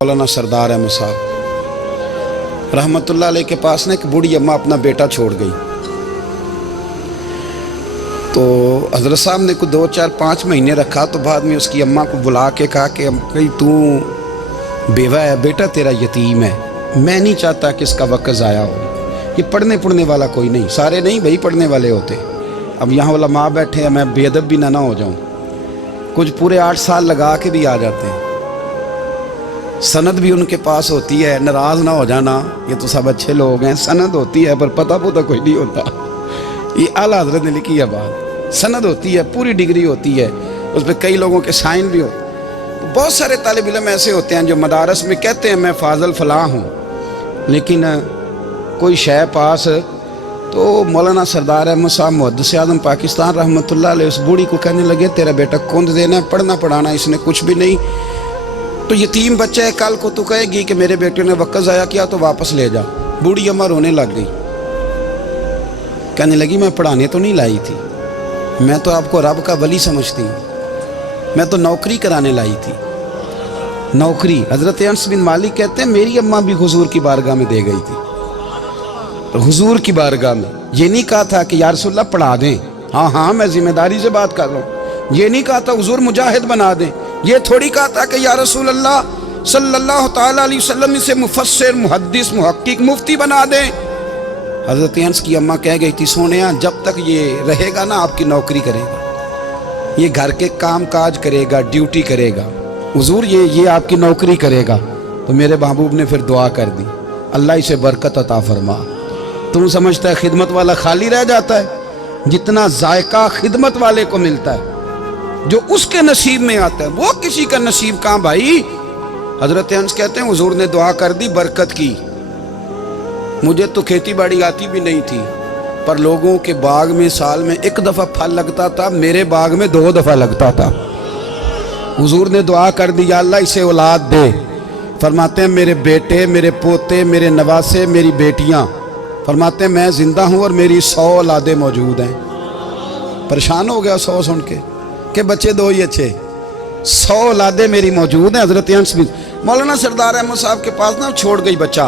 मौलाना सरदार अहमद साहब रहमतुल्लाह अलैह के पास ना एक बूढ़ी अम्मा अपना बेटा छोड़ गई। तो हज़रत साहब ने कुछ 2, 4, 5 महीने रखा। तो बाद में उसकी अम्मा को बुला के कहा कि भाई तू बेवा है, बेटा तेरा यतीम है, मैं नहीं चाहता कि इसका वक्त ज़ाया हो। ये पढ़ने वाला कोई नहीं, सारे नहीं भाई पढ़ने वाले होते। अब यहाँ उलमा बैठे हैं, मैं बेअदब भी ना हो जाऊँ। कुछ पूरे 8 साल लगा के भी आ जाते हैं, सनद भी उनके पास होती है। नाराज़ ना हो जाना, ये तो सब अच्छे लोग हैं। सनद होती है पर पता कोई नहीं होता। ये आला हज़रत ने लिखी है बात। सनद होती है, पूरी डिग्री होती है, उस पर कई लोगों के साइन भी होते हैं। तो बहुत सारे तालिब इल्म ऐसे होते हैं जो मदारस में कहते हैं मैं फाजल फलां हूँ, लेकिन कोई शय पास। तो मौलाना सरदार अहमद साहब मुहद्दिस आज़म पाकिस्तान रहमतुल्लाह अलैह उस बूढ़ी को कहने लगे तेरा बेटा कुंद देना है, पढ़ना पढ़ाना इसने कुछ भी नहीं, तो यतीम बच्चा है, कल को तू कहेगी कि मेरे बेटे ने वक्त ज़ाया किया तो वापस ले जा। बूढ़ी अम्मा रोने लग गई, कहने लगी मैं पढ़ाने तो नहीं लाई थी, मैं तो आपको रब का वली समझती हूँ, मैं तो नौकरी कराने लाई थी। नौकरी हज़रत अनस बिन मालिक कहते हैं मेरी अम्मा भी हुजूर की बारगाह में दे गई थी। हुजूर की बारगाह में ये नहीं कहा था कि या रसूलल्लाह पढ़ा दें, हाँ मैं जिम्मेदारी से बात कर रहा हूँ। ये नहीं कहा था हुजूर मुजाहिद बना दें, ये थोड़ी कहा था कि या रसूलल्लाह सल्लल्लाहु तआला अलैहि वसल्लम से मुफस्सिर, मुहद्दिस, मुहक्किक, मुफ्ती बना दें। हज़रत अनस की अम्मा कह गई थी सोनिया जब तक ये रहेगा ना आपकी नौकरी करेगा, ये घर के काम काज करेगा, ड्यूटी करेगा, हुजूर ये आपकी नौकरी करेगा। तो मेरे महबूब ने फिर दुआ कर दी, अल्लाह इसे बरकत अता फरमा। तुम समझता है खिदमत वाला खाली रह जाता है? जितना जायका खिदमत वाले को मिलता है, जो उसके नसीब में आता है, वो किसी का नसीब कहाँ भाई। हजरत अनस कहते हैं हुजूर ने दुआ कर दी, बरकत की। मुझे तो खेती बाड़ी आती भी नहीं थी, पर लोगों के बाग में साल में 1 दफ़ा फल लगता था, मेरे बाग में 2 दफ़ा लगता था। हुजूर ने दुआ कर दी अल्लाह इसे औलाद दे। फरमाते हैं मेरे बेटे, मेरे पोते, मेरे नवासे, मेरी बेटियां, फरमाते हैं मैं जिंदा हूँ और मेरी 100 औलादे मौजूद हैं। परेशान हो गया 100 सुन के बच्चे 2 ही अच्छे, 100 औलादे मेरी मौजूद हैं। हजरत अनस बिन मौलाना सरदार अहमद साहब के पास ना छोड़ गई बच्चा,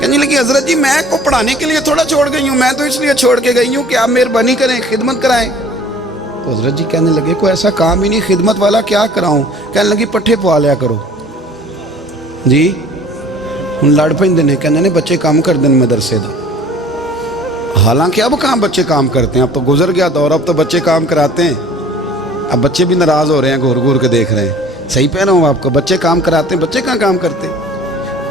कहने लगी हजरत जी मैं को पढ़ाने के लिए थोड़ा छोड़ गई हूँ, मैं तो इसलिए छोड़ के गई हूँ कि आप मेहरबानी करें, खिदमत कराएं। तो हजरत जी कहने लगे कोई ऐसा काम ही नहीं, खिदमत वाला क्या कराऊँ? कहने लगी पट्ठे पवा लिया करो जी। हूँ लड़ पेंदे ने, कहने ने बच्चे काम कर दें मदरसे का। हालांकि अब कहाँ बच्चे काम करते हैं, अब तो गुजर गया दौर, अब तो बच्चे काम कराते हैं। अब बच्चे भी नाराज़ हो रहे हैं, घूर घूर के देख रहे हैं। सही कह रहा हूँ आपको, बच्चे काम कराते हैं, बच्चे कहाँ काम करते हैं।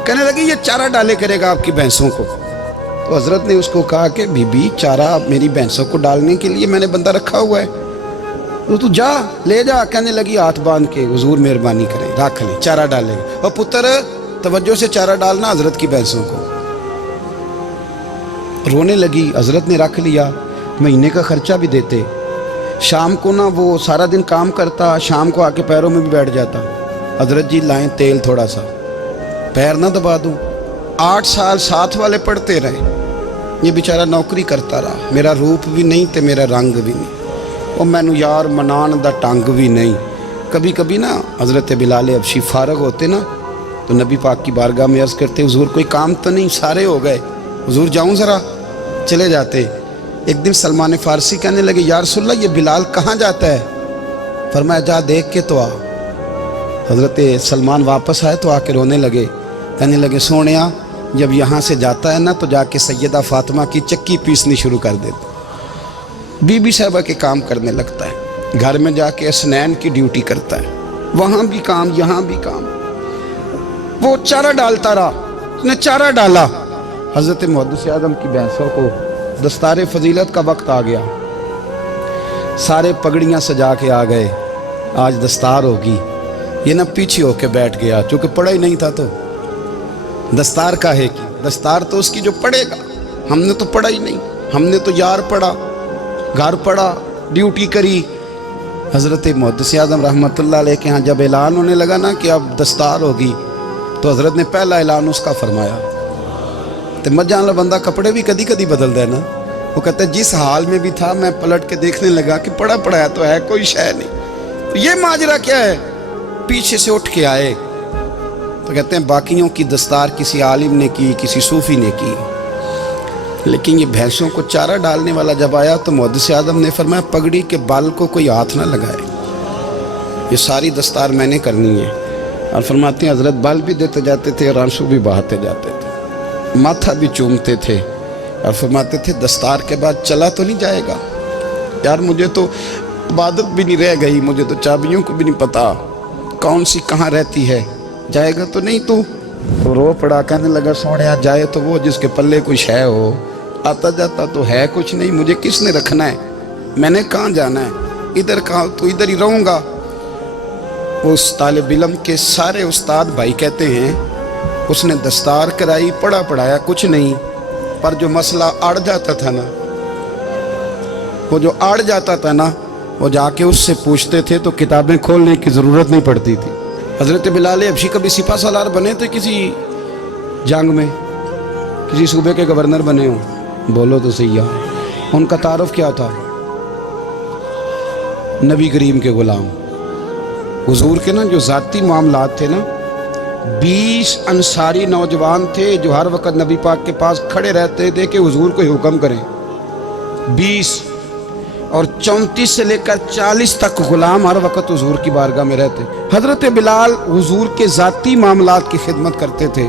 कहने लगी ये चारा डाले करेगा आपकी भैंसों को। तो हजरत ने उसको कहा कि बीबी चारा मेरी भैंसों को डालने के लिए मैंने बंदा रखा हुआ है, तो तू जा ले जा। कहने लगी हाथ बांध के हुजूर मेहरबानी करें रख ले, चारा डालेगा। और पुत्र तवज्जो से चारा डालना हजरत की भैंसों को। रोने लगी, हजरत ने रख लिया, महीने का खर्चा भी देते। शाम को ना वो सारा दिन काम करता, शाम को आके पैरों में भी बैठ जाता, हजरत जी लाएं तेल थोड़ा सा, पैर ना दबा दूं। 8 साल साथ वाले पढ़ते रहे, ये बेचारा नौकरी करता रहा, मेरा रूप भी नहीं ते मेरा रंग भी नहीं, और मैनू यार मनान दा टंग भी नहीं। कभी कभी ना हजरत बिलाल हबशी फारग होते ना, तो नबी पाक की बारगाह में अर्ज़ करते हुजूर कोई काम तो नहीं, सारे हो गए, हुजूर जाऊं ज़रा, चले जाते। एक दिन सलमान फ़ारसी कहने लगे या रसूलल्लाह ये बिलाल कहाँ जाता है? फरमाया जा देख के तो आ। हज़रत सलमान वापस आए तो आके रोने लगे, कहने लगे सोनिया जब यहाँ से जाता है ना तो जाके सैयदा फ़ातिमा की चक्की पीसनी शुरू कर देता, बीबी साहबा के काम करने लगता है, घर में जाके असनैन की ड्यूटी करता है, वहाँ भी काम यहाँ भी काम। वो चारा डालता रहा, उसने चारा डाला। हज़रत मुहद्दिस आज़म की भैंसों को दस्तार फजीलत का वक्त आ गया, सारे पगड़ियाँ सजा के आ गए, आज दस्तार होगी। ये ना पीछे होके बैठ गया, चूँकि पढ़ा ही नहीं था तो दस्तार का है कि दस्तार तो उसकी जो पढ़ेगा, हमने तो पढ़ा ही नहीं, हमने तो यार पढ़ा, घर पढ़ा, ड्यूटी करी। हज़रत मुहद्दिस आज़म रहमतुल्लाह अलैह के यहाँ जब ऐलान होने लगा ना कि अब दस्तार होगी, तो हज़रत ने पहला ऐलान उसका फरमाया। तो मजा वाला बंदा कपड़े भी कदी कदी बदल देना। वो कहता है जिस हाल में भी था मैं पलट के देखने लगा कि पढ़ा पढ़ाया तो है, कोई शय नहीं। तो ये माजरा क्या है? पीछे से उठ के आए तो تو کہتے ہیں باقیوں کی دستار کسی عالم نے کی، کسی صوفی نے کی، لیکن یہ بھینسوں کو چارہ ڈالنے والا جب آیا تو محدث اعظم نے فرمایا پگڑی کے بال کو کوئی ہاتھ نہ لگائے، یہ ساری دستار میں نے کرنی ہے۔ اور فرماتے ہیں حضرت بال بھی دیتے جاتے تھے اور آنسو بھی بہاتے جاتے تھے، ماتھا بھی چومتے تھے اور فرماتے تھے دستار کے بعد چلا تو نہیں جائے گا یار، مجھے تو عبادت بھی نہیں رہ گئی، مجھے تو چابیوں کو بھی نہیں پتا کون سی کہاں رہتی ہے، جائے گا تو نہیں تو رو پڑا، کہنے لگا سونیا جائے تو وہ جس کے پلے کچھ ہے ہو، آتا جاتا تو ہے کچھ نہیں، مجھے کس نے رکھنا ہے، میں نے کہاں جانا ہے، ادھر کہاں تو ادھر ہی رہوں گا۔ اس طالب علم کے سارے استاد بھائی کہتے ہیں اس نے دستار کرائی، پڑھا پڑھایا کچھ نہیں، پر جو مسئلہ اڑ جاتا تھا نا، وہ جو اڑ جاتا تھا نا، وہ جا کے اس سے پوچھتے تھے تو کتابیں کھولنے کی ضرورت نہیں پڑتی تھی۔ حضرت بلال حبشی کبھی سپاہ سالار بنے تھے کسی جنگ میں، کسی صوبے کے گورنر بنے ہوں، بولو تو صحیح ہے، ان کا تعارف کیا تھا؟ نبی کریم کے غلام، حضور کے نا جو ذاتی معاملات تھے نا، 20 انصاری نوجوان تھے جو ہر وقت نبی پاک کے پاس کھڑے رہتے تھے کہ حضور کو حکم کریں، 20 اور 34 سے لے کر 40 تک غلام ہر وقت حضور کی بارگاہ میں رہتے۔ حضرت بلال حضور کے ذاتی معاملات کی خدمت کرتے تھے،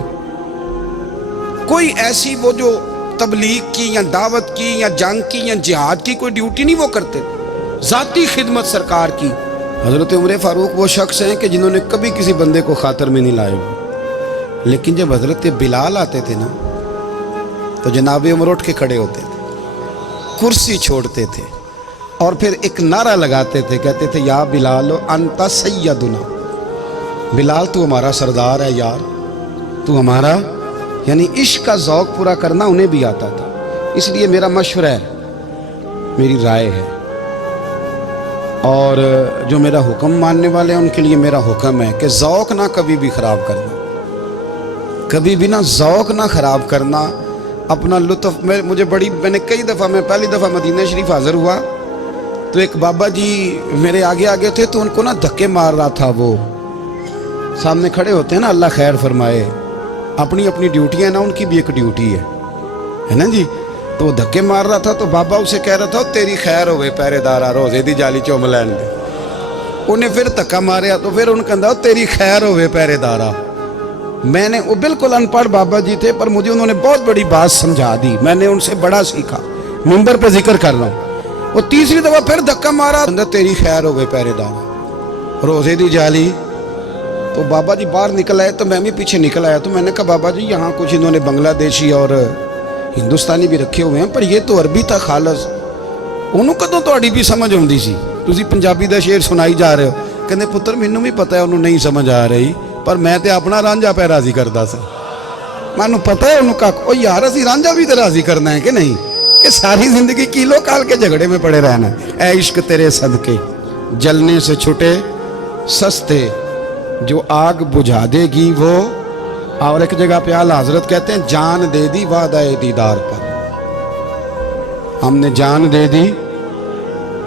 کوئی ایسی وہ جو تبلیغ کی یا دعوت کی یا جنگ کی یا جہاد کی کوئی ڈیوٹی نہیں وہ کرتے تھے، ذاتی خدمت سرکار کی۔ حضرت عمر فاروق وہ شخص ہیں کہ جنہوں نے کبھی کسی بندے کو خاطر میں نہیں لائے ہوئے، لیکن جب حضرت بلال آتے تھے نا تو جناب عمر اٹھ کے کھڑے ہوتے تھے، کرسی چھوڑتے تھے اور پھر ایک نعرہ لگاتے تھے، کہتے تھے یا بلال انت سیدنا، بلال تو ہمارا سردار ہے یار، تو ہمارا، یعنی عشق کا ذوق پورا کرنا انہیں بھی آتا تھا۔ اس لیے میرا مشورہ ہے، میری رائے ہے، اور جو میرا حکم ماننے والے ہیں ان کے لیے میرا حکم ہے کہ ذوق نہ کبھی بھی خراب کرنا، کبھی بھی نہ ذوق نہ خراب کرنا، اپنا لطف۔ میں نے کئی دفعہ، میں پہلی دفعہ مدینہ شریف حاضر ہوا تو ایک بابا جی میرے آگے آگے تھے تو ان کو نا دھکے مار رہا تھا، وہ سامنے کھڑے ہوتے ہیں نا، اللہ خیر فرمائے، اپنی اپنی ڈیوٹی ہے نا، ان کی بھی ایک ڈیوٹی ہے نا جی، تو وہ دھکے مار رہا تھا تو بابا اسے کہہ رہا تھا تیری خیر ہوئے پہرے دارا روزے دی جالی چوم لین دے، انہیں پھر دھکا ماریا تو پھر ان کہا تیری خیر ہوئے پہرے دارا۔ میں نے، وہ بالکل ان پڑھ بابا جی تھے پر مجھے انہوں نے بہت بڑی بات سمجھا دی، میں نے ان سے بڑا سیکھا، منبر پہ ذکر کر رہا ہوں۔ وہ تیسری دفعہ پھر دھکا مارا، تیری خیر ہوئے پہرے دارا روزے دی جالی، تو بابا جی باہر نکل آئے تو میں بھی پیچھے نکل آیا، تو میں نے کہا بابا جی یہاں کچھ انہوں نے بنگلہ دیشی اور ہندوستانی بھی رکھے ہوئے ہیں پر یہ تو عربی تھا خالص، انہوں کدوں تہاڈی بھی سمجھ آؤندی سی، تسی پنجابی دا شعر سنائی جا رہے ہو۔ کہندے پتر مینوں بھی پتہ ہے انہوں نہیں سمجھ آ رہی، پر میں تے اپنا رانجھا پہ راضی کردا سا، مینوں پتہ ہے انہوں کہا او یار اسی رانجھا بھی تے راضی کرنا ہے کہ نہیں، کہ ساری زندگی کیلو کال کے جھگڑے میں پڑے رہنا ہے۔ اے عشق تیرے صدقے جلنے سے چھٹے سستے، جو آگ بجھا دے گی وہ، اور ایک جگہ پہ اعلیٰ حضرت کہتے ہیں جان دے دی وعدہ دیدار پر، ہم نے جان دے دی،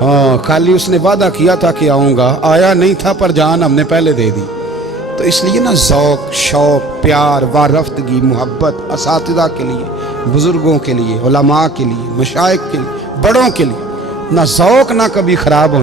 ہاں خالی اس نے وعدہ کیا تھا کہ آؤں گا، آیا نہیں تھا پر جان ہم نے پہلے دے دی۔ تو اس لیے نا ذوق، شوق، پیار، وارفتگی، محبت اساتذہ کے لیے، بزرگوں کے لیے، علماء کے لیے، مشائخ کے لیے، بڑوں کے لیے، نہ ذوق نہ کبھی خراب ہو۔